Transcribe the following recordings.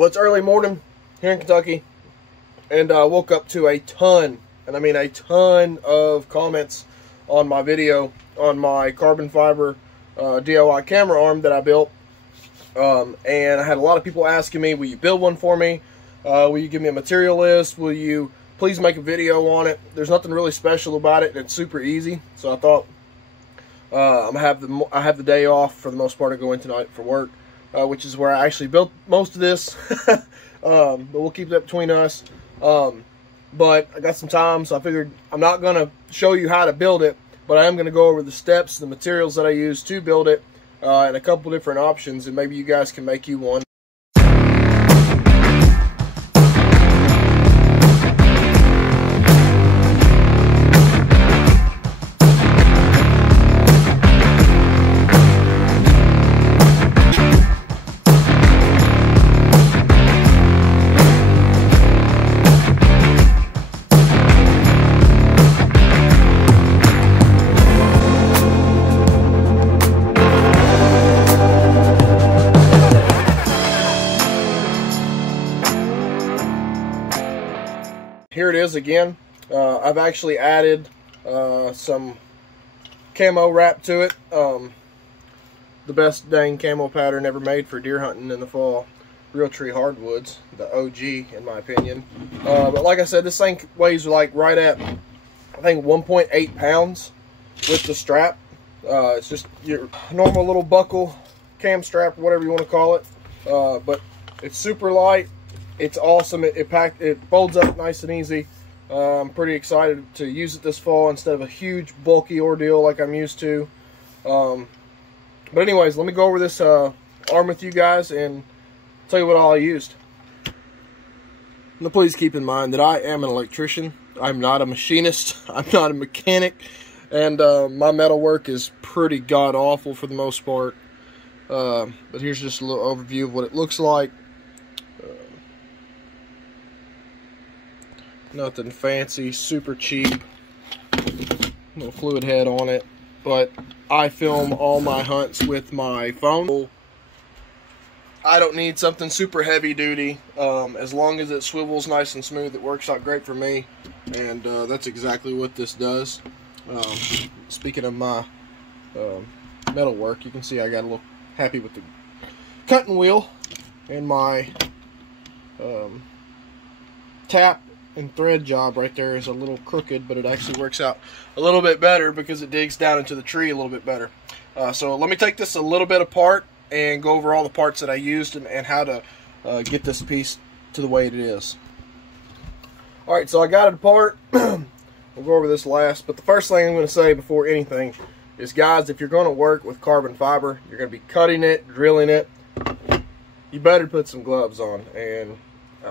Well, it's early morning here in Kentucky, and I woke up to a ton, and I mean a ton of comments on my video on my carbon fiber DIY camera arm that I built. And I had a lot of people asking me, will you build one for me? Will you give me a material list? Will you please make a video on it? There's nothing really special about it, and it's super easy. So I thought I have the day off for the most part. I go in tonight for work, which is where I actually built most of this. But we'll keep that between us. But I got some time, so I figured I'm not going to show you how to build it, but I am going to go over the steps, the materials that I use to build it, and a couple different options, and maybe you guys can make you one. Here it is again. I've actually added some camo wrap to it. The best dang camo pattern ever made for deer hunting in the fall. Realtree Hardwoods, the OG in my opinion. But like I said, this thing weighs like right at, I think, 1.8 pounds with the strap. It's just your normal little buckle cam strap, whatever you want to call it. But it's super light. It's awesome. It folds up nice and easy. I'm pretty excited to use it this fall instead of a huge bulky ordeal like I'm used to. But anyways, let me go over this arm with you guys and tell you what all I used. Now please keep in mind that I am an electrician. I'm not a machinist. I'm not a mechanic. And my metal work is pretty god-awful for the most part. But here's just a little overview of what it looks like. Nothing fancy, super cheap, little fluid head on it, but I film all my hunts with my phone. I don't need something super heavy duty. As long as it swivels nice and smooth, it works out great for me, and that's exactly what this does. Speaking of my metal work, you can see I got a little happy with the cutting wheel, and my tap and thread job right there is a little crooked, but it actually works out a little bit better because it digs down into the tree a little bit better. So let me take this a little bit apart and go over all the parts that I used and how to get this piece to the way it is. Alright, so I got it apart. We'll go over this last, but the first thing I'm going to say before anything is, guys, if you're going to work with carbon fiber, you're going to be cutting it, drilling it, you better put some gloves on. And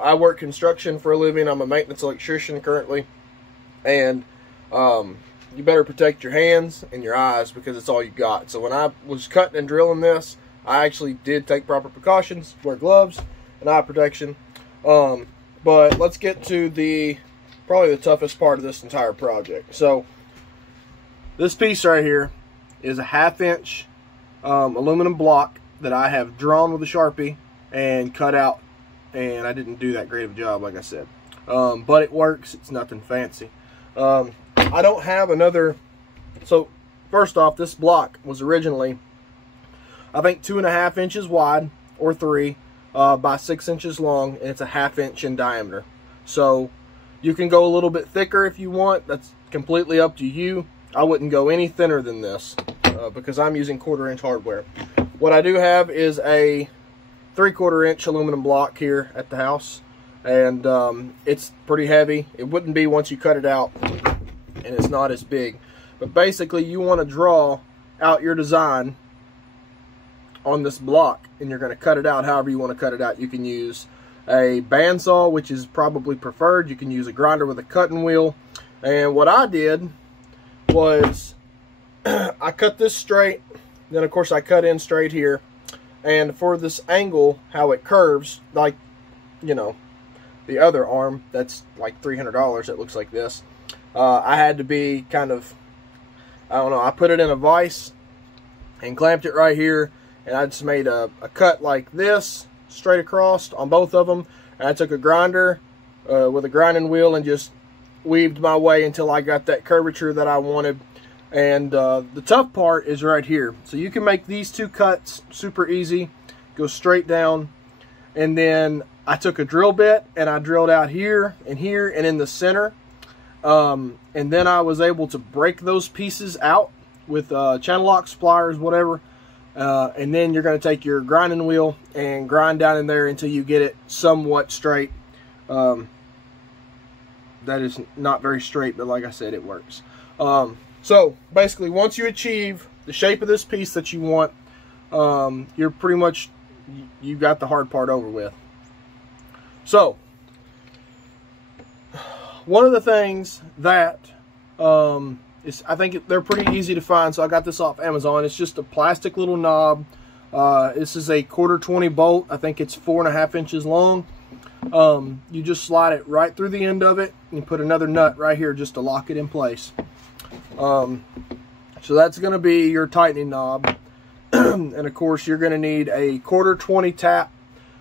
I work construction for a living. I'm a maintenance electrician currently, and you better protect your hands and your eyes because it's all you got. So when I was cutting and drilling this, I actually did take proper precautions, wear gloves and eye protection. But let's get to probably the toughest part of this entire project. So this piece right here is a 1/2 inch aluminum block that I have drawn with a Sharpie and cut out. And I didn't do that great of a job, like I said. But it works. It's nothing fancy. I don't have another... So, first off, this block was originally, I think, 2.5 inches wide, or 3, by 6 inches long, and it's a 1/2 inch in diameter. So, you can go a little bit thicker if you want. That's completely up to you. I wouldn't go any thinner than this, because I'm using 1/4 inch hardware. What I do have is a 3/4 inch aluminum block here at the house, and it's pretty heavy. It wouldn't be once you cut it out, and it's not as big. But basically, you want to draw out your design on this block, and you're going to cut it out however you want to cut it out. You can use a bandsaw, which is probably preferred. You can use a grinder with a cutting wheel. And what I did was I cut this straight, then of course I cut in straight here. And for this angle, how it curves, like, you know, the other arm, that's like $300, it looks like this. I had to be kind of, I don't know, I put it in a vise and clamped it right here, and I just made a cut like this, straight across on both of them. And I took a grinder with a grinding wheel and just weaved my way until I got that curvature that I wanted. And the tough part is right here. So you can make these two cuts super easy. Go straight down. And then I took a drill bit and I drilled out here and in the center. And then I was able to break those pieces out with channel locks, pliers, whatever. And then you're going to take your grinding wheel and grind down in there until you get it somewhat straight. That is not very straight, but like I said, it works. So basically, once you achieve the shape of this piece that you want, you're pretty much, you got the hard part over with. So one of the things that I think they're pretty easy to find. So I got this off Amazon. It's just a plastic little knob. This is a 1/4 bolt. I think it's 4.5 inches long. You just slide it right through the end of it and you put another nut right here just to lock it in place. So that's going to be your tightening knob. And of course you're going to need a 1/4 tap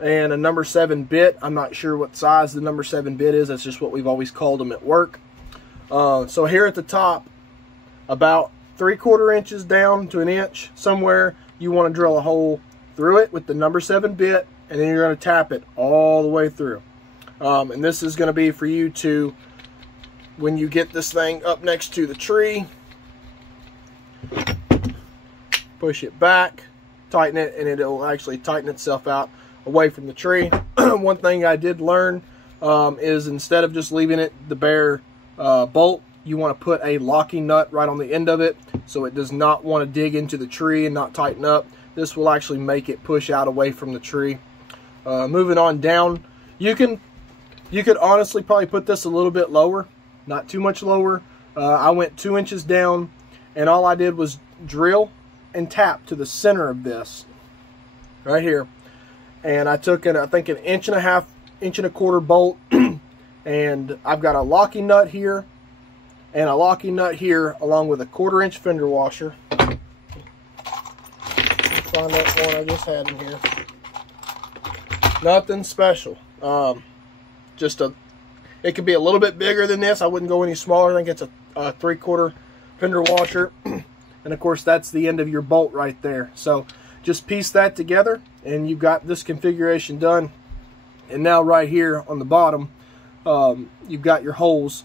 and a number 7 bit. I'm not sure what size the number 7 bit is. That's just what we've always called them at work. So here at the top, about 3/4 inches down to 1 inch somewhere, you want to drill a hole through it with the number 7 bit, and then you're going to tap it all the way through. And this is going to be for you to, when you get this thing up next to the tree, push it back, tighten it, and it'll actually tighten itself out away from the tree. One thing I did learn is instead of just leaving it the bare bolt, you want to put a locking nut right on the end of it so it does not want to dig into the tree and not tighten up. This will actually make it push out away from the tree. Moving on down, you could honestly probably put this a little bit lower, not too much lower. I went 2 inches down, and all I did was drill and tap to the center of this right here. And I took I think an 1.5 inch bolt and I've got a locking nut here and a locking nut here along with a 1/4 inch fender washer. Find that one I just had in here. Nothing special. It could be a little bit bigger than this. I wouldn't go any smaller. I think it's a 3/4 fender washer. And of course that's the end of your bolt right there. So just piece that together and you've got this configuration done. And now right here on the bottom, you've got your holes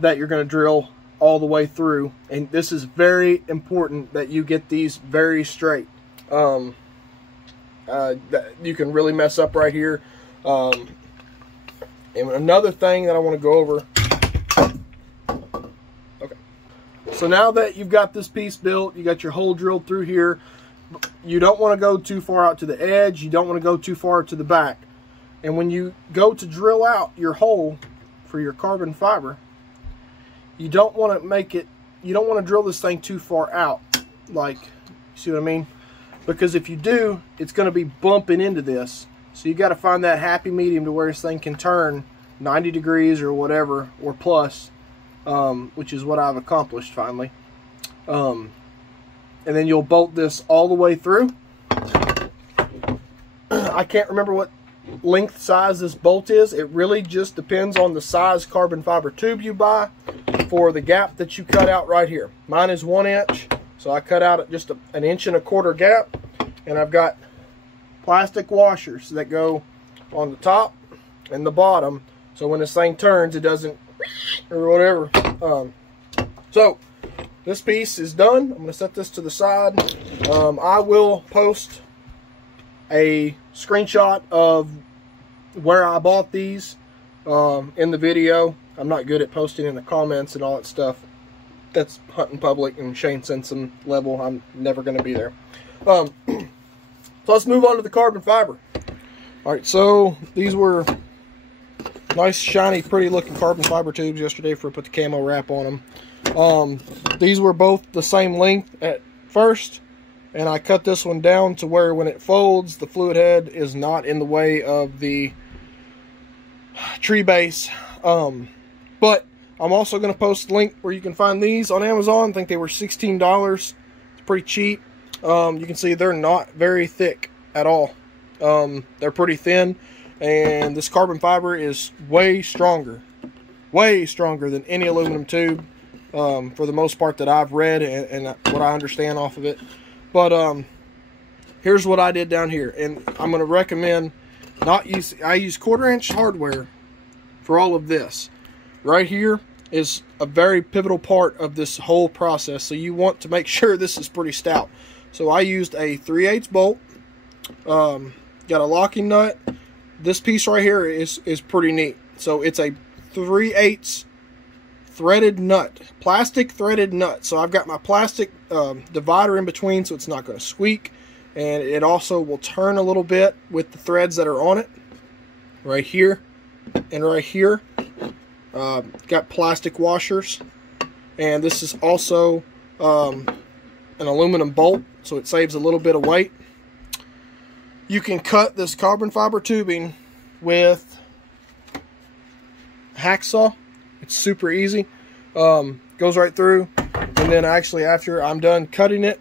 that you're going to drill all the way through. And this is very important that you get these very straight. You can really mess up right here. And another thing that I want to go over. Okay. So now that you've got this piece built, you got your hole drilled through here. You don't want to go too far out to the edge. You don't want to go too far to the back. And when you go to drill out your hole for your carbon fiber, you don't want to drill this thing too far out. Like, you see what I mean? Because if you do, it's going to be bumping into this. So you got to find that happy medium to where this thing can turn 90 degrees or whatever, or plus, which is what I've accomplished finally. And then you'll bolt this all the way through. I can't remember what length size this bolt is. It really just depends on the size carbon fiber tube you buy for the gap that you cut out right here. Mine is 1 inch, so I cut out just an 1.25 inch gap, and I've got plastic washers that go on the top and the bottom, so when this thing turns it doesn't or whatever. So this piece is done. I'm going to set this to the side. I will post a screenshot of where I bought these in the video. I'm not good at posting in the comments and all that stuff. That's hunting public and Shane Simpson level. I'm never going to be there. So let's move on to the carbon fiber. Alright, so these were nice, shiny, pretty looking carbon fiber tubes yesterday before I put the camo wrap on them. These were both the same length at first, and I cut this one down to where when it folds, the fluid head is not in the way of the tree base. But I'm also going to post a link where you can find these on Amazon. I think they were $16. It's pretty cheap. You can see they're not very thick at all. They're pretty thin, and this carbon fiber is way stronger than any aluminum tube, for the most part that I've read and what I understand off of it. But here's what I did down here, and I'm going to recommend I use 1/4-inch hardware for all of this. Right here is a very pivotal part of this whole process, so you want to make sure this is pretty stout. So I used a 3/8 bolt, got a locking nut. This piece right here is pretty neat. So it's a 3/8 threaded nut, plastic threaded nut. So I've got my plastic divider in between, so it's not going to squeak, and it also will turn a little bit with the threads that are on it. Right here and right here, got plastic washers, and this is also an aluminum bolt, so it saves a little bit of weight. You can cut this carbon fiber tubing with a hacksaw. It's super easy. Goes right through, and then actually after I'm done cutting it,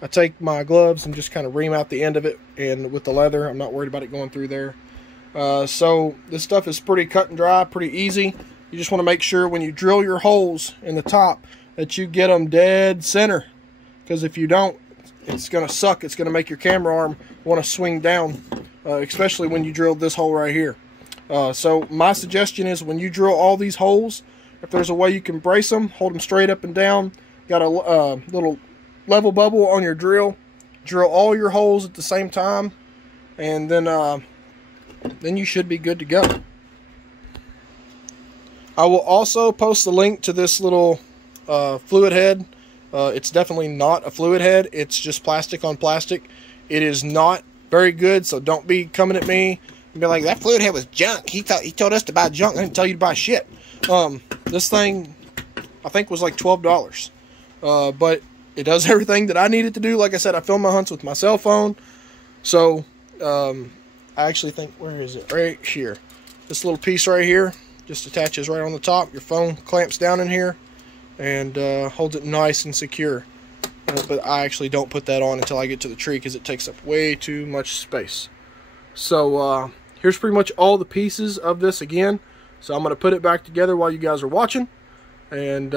I take my gloves and just kind of ream out the end of it, and with the leather, I'm not worried about it going through there. So this stuff is pretty cut and dry, pretty easy. You just want to make sure when you drill your holes in the top that you get them dead center, because if you don't, it's going to suck. It's going to make your camera arm want to swing down, especially when you drill this hole right here. So my suggestion is, when you drill all these holes, if there's a way you can brace them, hold them straight up and down, got a little level bubble on your drill, drill all your holes at the same time, and then you should be good to go. I will also post the link to this little fluid head. It's definitely not a fluid head. It's just plastic on plastic. It is not very good, so don't be coming at me and be like, that fluid head was junk. He told us to buy junk. I didn't tell you to buy shit. This thing, I think, was like $12. But it does everything that I need it to do. Like I said, I film my hunts with my cell phone. So, I actually think, where is it? Right here. This little piece right here just attaches right on the top. Your phone clamps down in here and holds it nice and secure. But I actually don't put that on until I get to the tree, because it takes up way too much space. So here's pretty much all the pieces of this again. So I'm going to put it back together while you guys are watching. And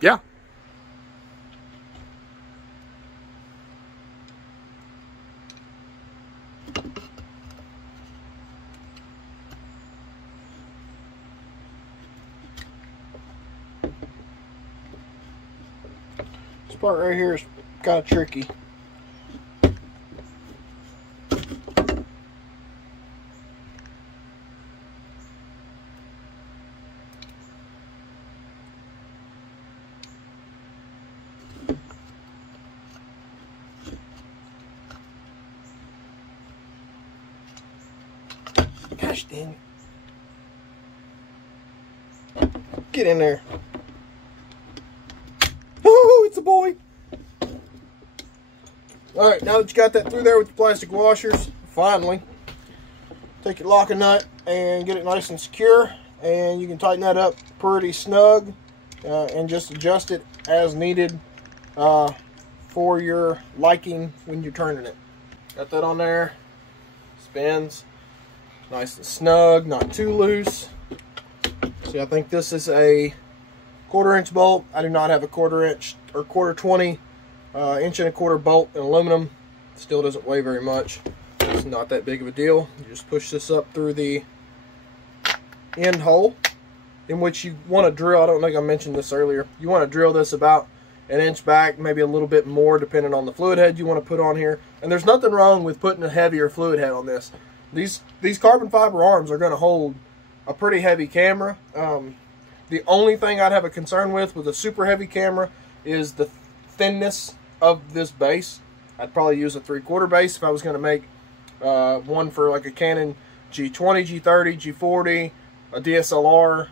yeah. This part right here is kind of tricky. Gosh dang it. Get in there. Oh, it's a boy. Alright, now that you got that through there with the plastic washers, finally, take your locking nut and get it nice and secure. And you can tighten that up pretty snug and just adjust it as needed for your liking when you're turning it. Got that on there. Spins. Nice and snug, not too loose. See, I think this is a 1/4-inch bolt. I do not have a 1/4-inch or 1/4-20 inch and a 1/4 bolt in aluminum. Still doesn't weigh very much. It's not that big of a deal. You just push this up through the end hole, in which you want to drill. I don't think I mentioned this earlier. You want to drill this about 1 inch back, maybe a little bit more, depending on the fluid head you want to put on here. And there's nothing wrong with putting a heavier fluid head on this. These carbon fiber arms are going to hold a pretty heavy camera. The only thing I'd have a concern with a super heavy camera is the thinness of this base. I'd probably use a 3/4 base if I was going to make one for like a Canon G20, G30, G40, a DSLR.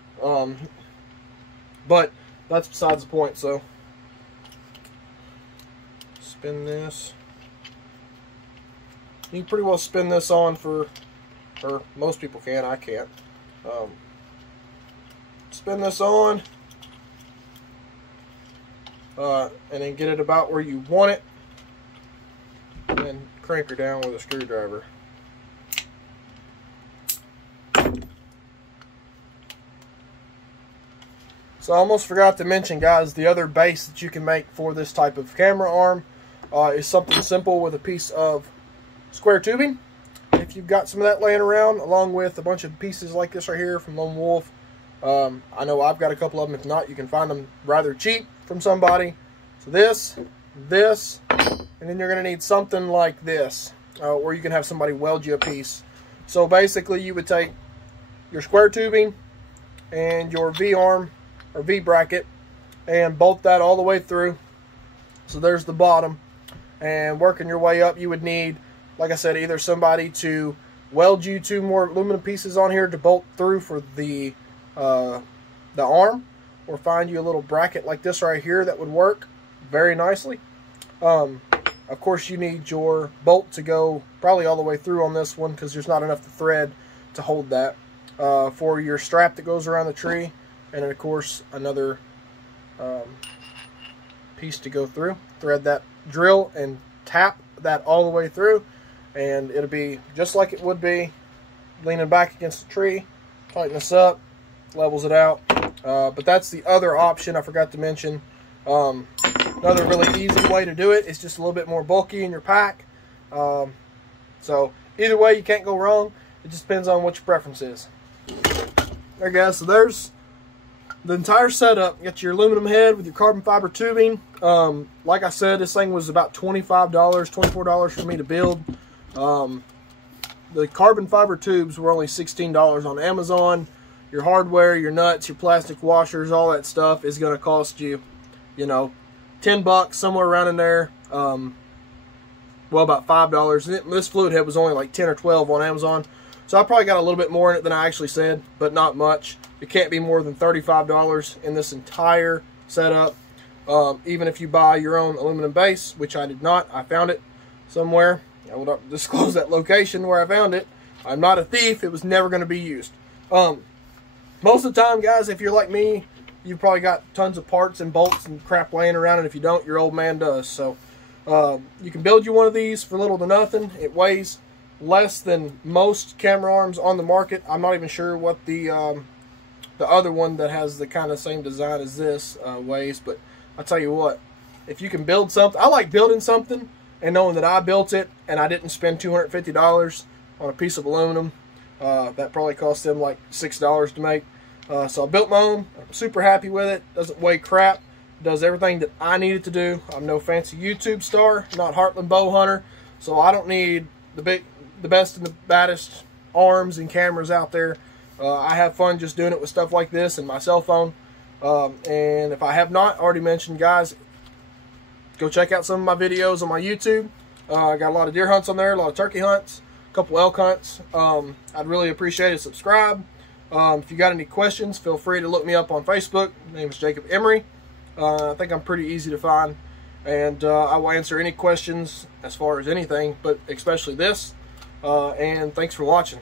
But that's besides the point. So spin this. You can pretty well spin this on or most people can, I can't. Spin this on, and then get it about where you want it, and crank her down with a screwdriver. So I almost forgot to mention, guys, the other base that you can make for this type of camera arm is something simple with a piece of square tubing. If you've got some of that laying around, along with a bunch of pieces like this right here from Lone Wolf, I know I've got a couple of them. If not, you can find them rather cheap from somebody. So this, and then you're going to need something like this, where you can have somebody weld you a piece. So basically, you would take your square tubing and your V-arm or V-bracket and bolt that all the way through. So there's the bottom. And working your way up, you would need, like I said, either somebody to weld you 2 more aluminum pieces on here to bolt through for the arm, or find you a little bracket like this right here that would work very nicely. Of course, you need your bolt to go probably all the way through on this one, because there's not enough thread to hold that. For your strap that goes around the tree, and then of course another piece to go through. Thread that, drill and tap that all the way through, and it'll be just like it would be leaning back against the tree. Tighten this up, levels it out. But that's the other option I forgot to mention. Another really easy way to do it is just a little bit more bulky in your pack. So either way, you can't go wrong. It just depends on what your preference is. There, guys, so there's the entire setup. You got your aluminum head with your carbon fiber tubing. Like I said, this thing was about $25, $24 for me to build. The carbon fiber tubes were only $16 on Amazon. Your hardware, your nuts, your plastic washers, all that stuff is going to cost you, you know, $10, somewhere around in there. Well, about $5. And this fluid head was only like 10 or 12 on Amazon. So I probably got a little bit more in it than I actually said, but not much. It can't be more than $35 in this entire setup. Even if you buy your own aluminum base, which I did not. I found it somewhere. I will not disclose that location where I found it. I'm not a thief. It was never going to be used. Most of the time, guys, if you're like me, you've probably got tons of parts and bolts and crap laying around, and if you don't, your old man does. So you can build you one of these for little to nothing. It weighs less than most camera arms on the market. I'm not even sure what the other one that has the kind of same design as this weighs, but I'll tell you what, if you can build something, I like building something and knowing that I built it and I didn't spend $250 on a piece of aluminum. That probably cost them like $6 to make. So I built my own. I'm super happy with it. Doesn't weigh crap. Does everything that I needed to do. I'm no fancy YouTube star, not Heartland Bow Hunter, so I don't need the best and the baddest arms and cameras out there. I have fun just doing it with stuff like this and my cell phone. And if I have not already mentioned, guys, go check out some of my videos on my YouTube. I got a lot of deer hunts on there, a lot of turkey hunts, a couple elk hunts. I'd really appreciate it. Subscribe. If you got any questions, feel free to look me up on Facebook. My name is Jacob Emery. I think I'm pretty easy to find, and I will answer any questions as far as anything, but especially this. And thanks for watching.